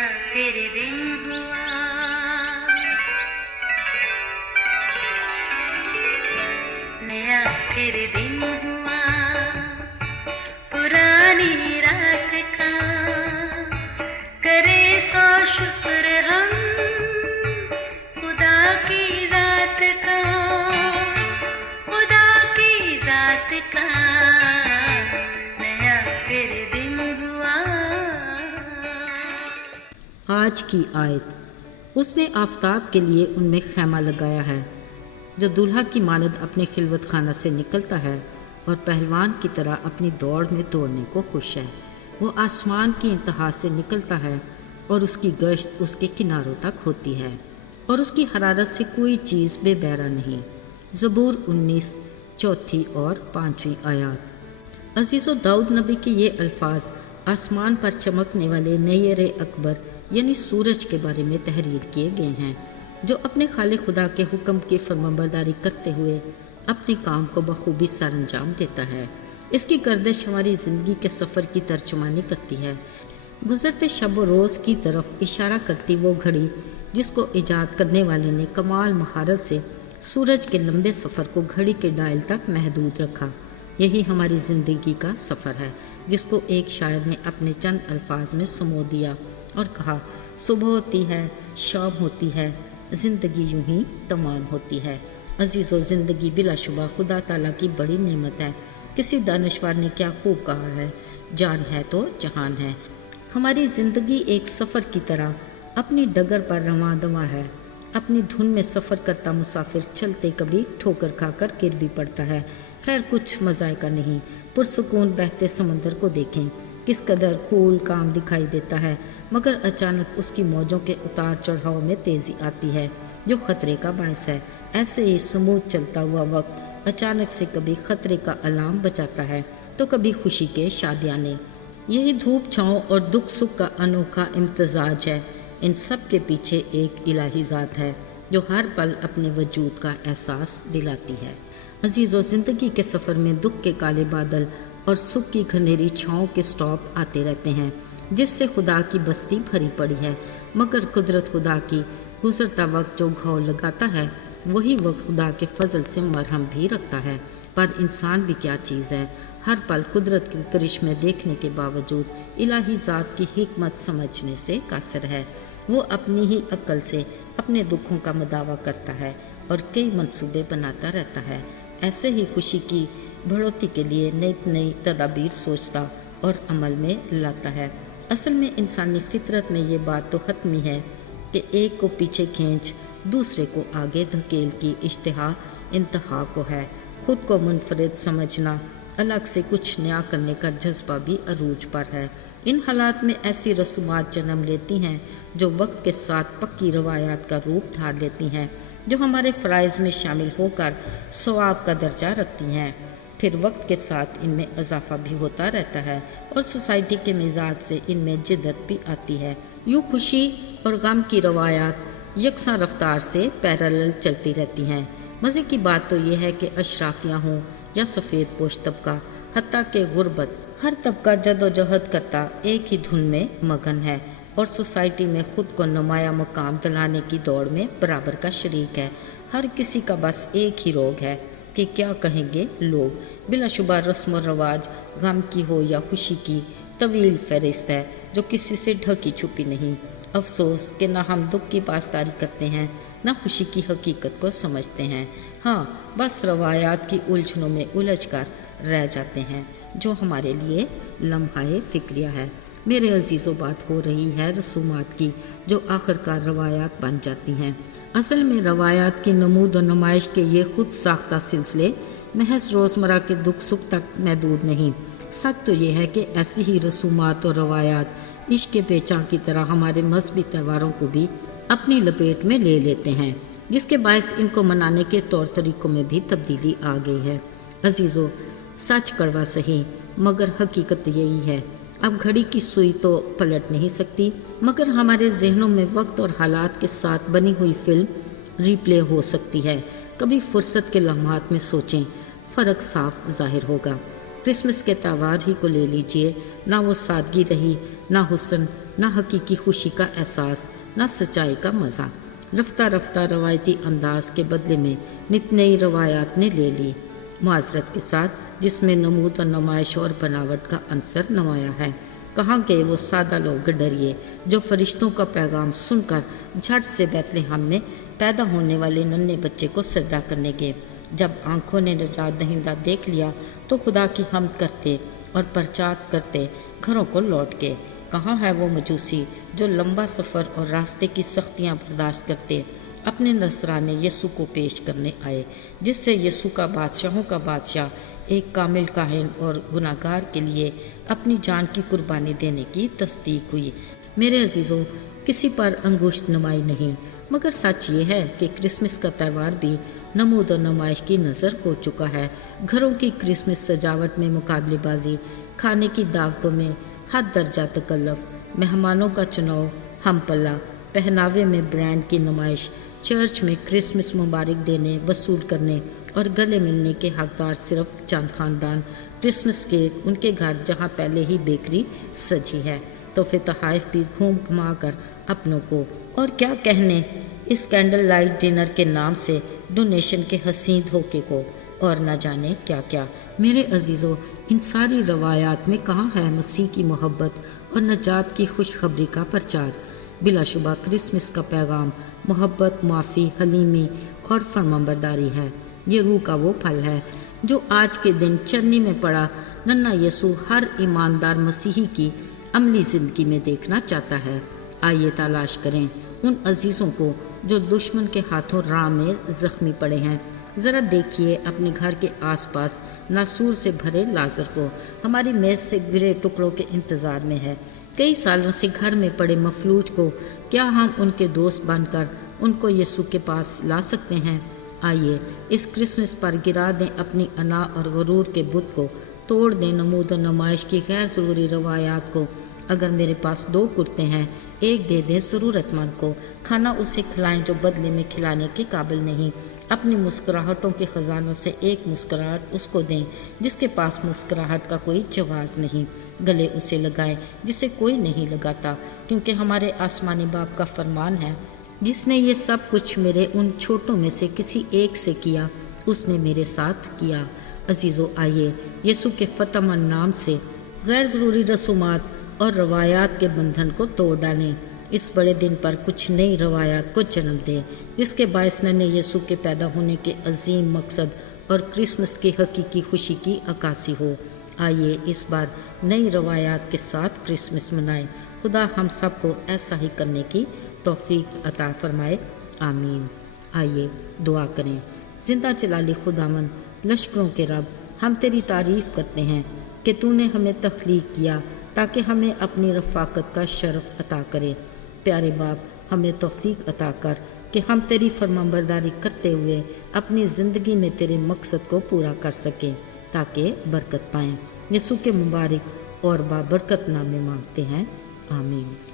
नया फिर दिन हुआ, नया फिर दिन हुआ, पुरानी रात का करे सो शुक्र हम खुदा की जात का, खुदा की जात का नया फिर दिन हुआ। आज की आयत, उसने आफताब के लिए उनमें खैमा लगाया है। जो दूल्हा की मानद अपने खिलवत खाना से निकलता है और पहलवान की तरह अपनी दौड़ में दौड़ने को खुश है। वो आसमान की इंतहा से निकलता है और उसकी गश्त उसके किनारों तक होती है और उसकी हरारत से कोई चीज़ बेबैरा नहीं। ज़बूर 19 चौथी और 5वीं आयत। अजीज़ो, दाऊद नबी के ये अल्फाज आसमान पर चमकने वाले नैर अकबर यानी सूरज के बारे में तहरीर किए गए हैं, जो अपने खालिक खुदा के हुक्म की फरमाबरदारी करते हुए अपने काम को बखूबी सर अंजाम देता है। इसकी गर्दिश हमारी ज़िंदगी के सफ़र की तर्जुमानी करती है, गुज़रते शब व रोज़ की तरफ इशारा करती वो घड़ी जिसको ईजाद करने वाले ने कमाल महारत से सूरज के लंबे सफ़र को घड़ी के डायल तक महदूद रखा। यही हमारी ज़िंदगी का सफ़र है, जिसको एक शायर ने अपने चंद अल्फाज में समो दिया और कहा, सुबह होती है, शाम होती है, ज़िंदगी यूं ही तमाम होती है। अजीज़ो, ज़िंदगी बिलाशुबा खुदा ताला की बड़ी नेमत है। किसी दानिशवार ने क्या खूब कहा है, जान है तो जहान है। हमारी ज़िंदगी एक सफ़र की तरह अपनी डगर पर रवां दवा है। अपनी धुन में सफ़र करता मुसाफिर चलते कभी ठोकर खाकर गिर भी पड़ता है। खैर, कुछ मज़ायका नहीं। पुरसुकून बहते समंदर को देखें, किस कदर कूल काम दिखाई देता है, मगर अचानक उसकी मौजों के उतार चढ़ाव में तेज़ी आती है जो ख़तरे का बायस है। ऐसे ही स्मूथ चलता हुआ वक्त अचानक से कभी ख़तरे का अलार्म बजाता है तो कभी खुशी के शादियाने। यही धूप छाँव और दुख सुख का अनोखा इम्तजाज है। इन सब के पीछे एक इलाही ज़ात है जो हर पल अपने वजूद का एहसास दिलाती है। अजीज़ों, ज़िंदगी के सफ़र में दुख के काले बादल और सुख की घनेरी छाँव के स्टॉप आते रहते हैं, जिससे खुदा की बस्ती भरी पड़ी है। मगर कुदरत खुदा की गुजरता वक्त जो घाव लगाता है, वही वक्त खुदा के फजल से मरहम भी रखता है। पर इंसान भी क्या चीज़ है, हर पल कुदरत के करिश्मे देखने के बावजूद इलाही ज़ात की हिकमत समझने से कासिर है। वो अपनी ही अक्ल से अपने दुखों का मदावा करता है और कई मंसूबे बनाता रहता है। ऐसे ही खुशी की बढ़ोतरी के लिए नई नई तदाबीर सोचता और अमल में लाता है। असल में इंसानी फितरत में ये बात तो हतमी है कि एक को पीछे खींच दूसरे को आगे धकेल की इश्तिहा इंतहा को है। खुद को मुनफरिद समझना, अलग से कुछ नया करने का जज्बा भी अरूज पर है। इन हालात में ऐसी रसूमात जन्म लेती हैं जो वक्त के साथ पक्की रवायात का रूप धार लेती हैं, जो हमारे फ़राइज़ में शामिल होकर सवाब का दर्जा रखती हैं। फिर वक्त के साथ इनमें इजाफा भी होता रहता है और सोसाइटी के मिजाज से इनमें जिद्दत भी आती है। यूँ खुशी और गम की रवायात यकसा रफ्तार से पैरेलल चलती रहती हैं। मज़े की बात तो यह है कि अशराफिया हों या सफ़ेद पोश तबका, हत्ता के गुर्बत, हर तबका जदोजहद करता एक ही धुन में मगन है और सोसाइटी में ख़ुद को नुमाया मुकाम दिलाने की दौड़ में बराबर का शरीक है। हर किसी का बस एक ही रोग है कि क्या कहेंगे लोग। बिलाशुबा रस्म व रवाज, गम की हो या खुशी की, तवील फहरिस्त है जो किसी से ढकी छुपी नहीं। अफसोस कि ना हम दुख की पासदारी करते हैं, ना खुशी की हकीकत को समझते हैं। हाँ, बस रवायात की उलझनों में उलझ कर रह जाते हैं, जो हमारे लिए लम्हाए फ़िक्रिया है। मेरे अजीज़ों, बात हो रही है रसूमात की, जो आखिरकार रवायात बन जाती हैं। असल में रवायात की नमूद और नुमाइश के ये खुद साख्ता सिलसिले महज रोज़मर्रा के दुख सुख तक महदूद नहीं। सच तो ये है कि ऐसी ही रसूमात और रवायात इश्क के पेचां की तरह हमारे मजहबी त्योहारों को भी अपनी लपेट में ले लेते हैं, जिसके बायस इनको मनाने के तौर तरीक़ों में भी तब्दीली आ गई है। अजीज़ों, सच कड़वा सही मगर हकीकत यही है। अब घड़ी की सुई तो पलट नहीं सकती, मगर हमारे जहनों में वक्त और हालात के साथ बनी हुई फिल्म रिप्ले हो सकती है। कभी फुर्सत के लम्हात में सोचें, फ़र्क साफ ज़ाहिर होगा। क्रिसमस के त्यौहार ही को ले लीजिए, ना वो सादगी रही, ना हुस्न, نہ حقیقی خوشی کا احساس، نہ سچائی کا مزہ۔ رفتہ رفتہ روایتی انداز کے بدلے میں نت نئی روایات نے لے لی، معذرت کے ساتھ، جس میں نمود و نمائش اور بناوٹ کا عنصر نمایاں ہے۔ کہاں گئے وہ سادہ لوگ ڈریے جو فرشتوں کا پیغام سن کر جھٹ سے بیت لحم میں پیدا ہونے والے ننھے بچے کو سجدہ کرنے گئے؟ جب آنکھوں نے نجات دہندہ دیکھ لیا تو خدا کی حمد کرتے اور پرچات کرتے گھروں کو لوٹ گئے۔ کہاں ہے وہ مجوسی جو لمبا سفر اور راستے کی سختیاں برداشت کرتے اپنے نذرانے یسوع کو پیش کرنے آئے، جس سے یسوع کا بادشاہوں کا بادشاہ ایک کامل کاہن اور گناہگار کے لیے اپنی جان کی قربانی دینے کی تصدیق ہوئی۔ میرے عزیزوں، کسی پر انگشت نمائی نہیں، مگر سچ یہ ہے کہ کرسمس کا تہوار بھی نمود و نمائش کی نظر ہو چکا ہے۔ گھروں کی کرسمس سجاوٹ میں مقابلے بازی، کھانے کی دعوتوں میں حد درجہ تکلف، مہمانوں کا چناؤ ہم پلہ، پہناوے میں برانڈ کی نمائش، چرچ میں کرسمس مبارک دینے، وصول کرنے اور گلے ملنے کے حقدار صرف چند خاندان، کرسمس کیک ان کے گھر جہاں پہلے ہی بیکری سجی ہے، تحفے تحائف بھی گھوم گھما کر اپنوں کو، اور کیا کہنے اس کینڈل لائٹ ڈنر کے نام سے ڈونیشن کے حسین دھوکے کو، اور نہ جانے کیا کیا۔ میرے عزیزوں، ان ساری روایات میں کہاں ہے مسیح کی محبت اور نجات کی خوشخبری کا پرچار؟ بلا شبہ کرسمس کا پیغام محبت، معافی، حلیمی اور فرمانبرداری ہے۔ یہ روح کا وہ پھل ہے جو آج کے دن چرنی میں پڑا ننھا یسوع ہر ایماندار مسیحی کی عملی زندگی میں دیکھنا چاہتا ہے۔ آئیے تلاش کریں ان عزیزوں کو جو دشمن کے ہاتھوں راہ میں زخمی پڑے ہیں۔ ذرا دیکھیے اپنے گھر کے آس پاس ناسور سے بھرے لازر کو، ہماری میز سے گرے ٹکڑوں کے انتظار میں ہے۔ کئی سالوں سے گھر میں پڑے مفلوج کو کیا ہم ان کے دوست بن کر ان کو یسوع کے پاس لا سکتے ہیں؟ آئیے اس کرسمس پر گرا دیں اپنی انا اور غرور کے بت کو، توڑ دیں نمود و نمائش کی غیر ضروری روایات کو۔ اگر میرے پاس 2 کرتے ہیں، ایک دے دیں ضرورت مند کو، کھانا اسے کھلائیں جو بدلے میں کھلانے کے قابل نہیں۔ اپنی مسکراہٹوں کے خزانوں سے ایک مسکراہٹ اس کو دیں جس کے پاس مسکراہٹ کا کوئی جواز نہیں۔ گلے اسے لگائیں جسے کوئی نہیں لگاتا، کیونکہ ہمارے آسمانی باپ کا فرمان ہے، جس نے یہ سب کچھ میرے ان چھوٹوں میں سے کسی ایک سے کیا، اس نے میرے ساتھ کیا۔ عزیزو، آئیے یسوع کے فتح مند نام سے غیر ضروری رسومات اور روایات کے بندھن کو توڑ ڈالیں۔ اس بڑے دن پر کچھ نئی روایات کو جنم دیں جس کے باعث ننھے یسوع کے پیدا ہونے کے عظیم مقصد اور کرسمس کی حقیقی خوشی کی عکاسی ہو۔ آئیے اس بار نئی روایات کے ساتھ کرسمس منائیں۔ خدا ہم سب کو ایسا ہی کرنے کی توفیق عطا فرمائے، آمین۔ آئیے دعا کریں۔ زندہ جلالی خداوند، لشکروں کے رب، ہم تیری تعریف کرتے ہیں کہ تو نے ہمیں تخلیق کیا تاکہ ہمیں اپنی رفاقت کا شرف عطا کرے۔ پیارے باپ، ہمیں توفیق عطا کر کہ ہم تیری فرمانبرداری کرتے ہوئے اپنی زندگی میں تیرے مقصد کو پورا کر سکیں تاکہ برکت پائیں۔ یسوع کے مبارک اور بابرکت نام میں مانگتے ہیں، آمین۔